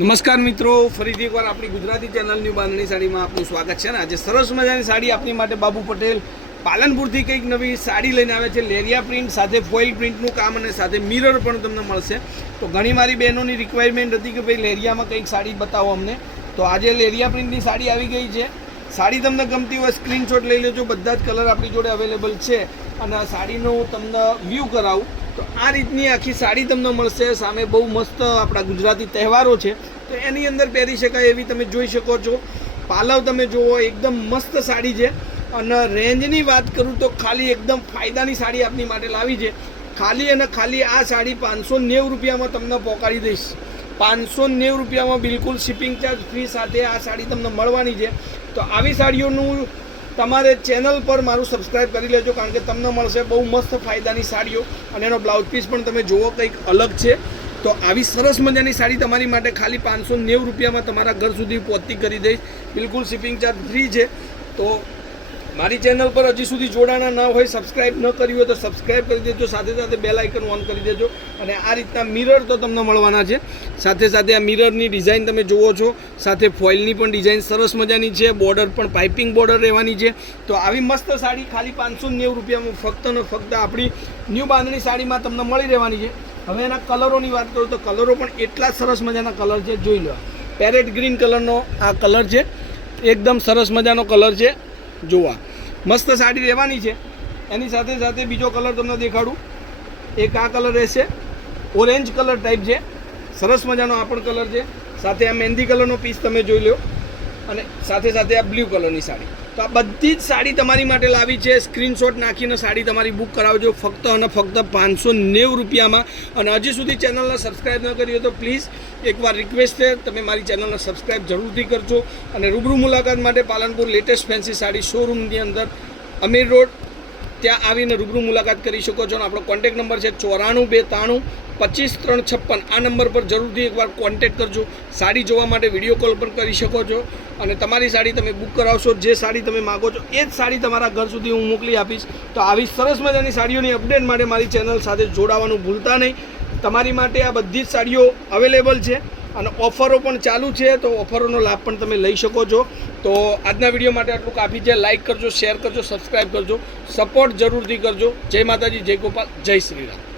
નમસ્કાર મિત્રો, ફરીથી એકવાર આપણી ગુજરાતી ચેનલની બાંધણી સાડીમાં આપનું સ્વાગત છે. ને આજે સરસ મજાની સાડી આપણી માટે બાબુ પટેલ પાલનપુરથી કંઈક નવી સાડી લઈને આવે છે. લેરિયા પ્રિન્ટ સાથે ફોઇલ પ્રિન્ટનું કામ અને સાથે મિરર પણ તમને મળશે. તો ઘણી મારી બહેનોની રિક્વાયરમેન્ટ હતી કે ભાઈ લેરિયામાં કંઈક સાડી બતાવો અમને. તો આજે લેરિયા પ્રિન્ટની સાડી આવી ગઈ છે. સાડી તમને ગમતી હોય સ્ક્રીનશોટ લઈ લેજો. બધા જ કલર આપણી જોડે અવેલેબલ છે અને આ સાડીનો તમને વ્યૂ કરાવું તો આ રીતની આખી સાડી તમને મળશે. સામે બહુ મસ્ત આપણા ગુજરાતી તહેવારો છે તો એની અંદર પહેરી શકાય એવી તમે જોઈ શકો છો. પાલવ તમે જુઓ, એકદમ મસ્ત સાડી છે. અને રેન્જની વાત કરું તો ખાલી એકદમ ફાયદાની સાડી આપની માટે લાવી છે. ખાલી અને ખાલી આ સાડી 590 રૂપિયામાં તમને પહોંચાડી દઈશ. 590 રૂપિયામાં બિલકુલ શિપિંગ ચાર્જ ફ્રી સાથે આ સાડી તમને મળવાની છે. તો આવી સાડીઓનું તમારે ચેનલ પર મારું સબસ્ક્રાઈબ કરી લેજો, કારણ કે તમને મળશે બહુ મસ્ત ફાયદાની સાડીઓ. અને એનો બ્લાઉઝ પીસ પણ તમે જુઓ કંઈક અલગ છે. તો આવી સરસ મજાની સાડી તમારી માટે ખાલી 590 રૂપિયામાં તમારા ઘર સુધી પહોંચતી કરી દઈશ. બિલકુલ શિપિંગ ચાર્જ ફ્રી છે. તો મારી ચેનલ પર હજી સુધી જોડાણા ન હોય, સબસ્ક્રાઈબ ન કર્યું હોય તો સબસ્ક્રાઈબ કરી દેજો. સાથે સાથે બેલ આઇકન ઓન કરી દેજો. અને આ રીતના મિરર તો તમને મળવાના છે. સાથે સાથે આ મિરરની ડિઝાઇન તમે જુઓ છો, સાથે ફોઇલની પણ ડિઝાઇન સરસ મજાની છે. બોર્ડર પણ પાઇપિંગ બોર્ડર રહેવાની છે. તો આવી મસ્ત સાડી ખાલી 590 રૂપિયામાં ફક્ત ને ફક્ત આપણી ન્યૂ બાંધણી સાડીમાં તમને મળી રહેવાની છે. હવે એના કલરોની વાત કરું તો કલરો પણ એટલા સરસ મજાના કલર છે. જોઈ લો, પેરેટ ગ્રીન કલરનો આ કલર છે. એકદમ સરસ મજાનો કલર છે. જોવા મસ્ત સાડી રહેવાની છે. એની સાથે સાથે બીજો કલર તમને દેખાડું. એક આ કલર રહેશે, ઓરેન્જ કલર ટાઈપ છે. સરસ મજાનો આ પણ કલર છે. સાથે આ મહેંદી કલરનો પીસ તમે જોઈ લો. અને સાથે સાથે આ બ્લુ કલરની સાડી. તો આ બધી જ સાડી તમારી માટે લાવી છે. સ્ક્રીનશોટ નાખીને સાડી તમારી બુક કરાવજો ફક્ત અને ફક્ત 590 રૂપિયામાં. અને હજી સુધી ચેનલને સબસ્ક્રાઈબ ન કરી હોય તો પ્લીઝ એકવાર રિક્વેસ્ટ છે, તમે મારી ચેનલને સબસ્ક્રાઈબ જરૂરથી કરજો. અને રૂબરૂ મુલાકાત માટે પાલનપુર લેટેસ્ટ ફેન્સી સાડી શોરૂમની અંદર અમીર રોડ, ત્યાં આવીને રૂબરૂ મુલાકાત કરી શકો છો. અને આપણો કોન્ટેક્ટ નંબર છે 94 293 25 356. આ નંબર પર જરૂરથી એકવાર કોન્ટેક્ટ કરજો. સાડી જોવા માટે વિડીયો કોલ પણ કરી શકો છો. અને તમારી સાડી તમે બુક કરાવશો, જે સાડી તમે માગો છો એ જ સાડી તમારા ઘર સુધી હું મોકલી આપીશ. તો આવી સરસ મજાની સાડીઓની અપડેટ માટે મારી ચેનલ સાથે જોડાવાનું ભૂલતા નહીં. તમારી માટે આ બધી જ સાડીઓ અવેલેબલ છે અને ઓફરો પણ ચાલુ છે. તો ઓફરોનો લાભ પણ તમે લઈ શકો છો. તો આજના વિડીયો માટે આટલું કાફી છે. લાઇક કરજો, શેર કરજો, સબસ્ક્રાઈબ કરજો, સપોર્ટ જરૂરથી કરજો. જય માતાજી, જય ગોપાલ, જય શ્રી રામ.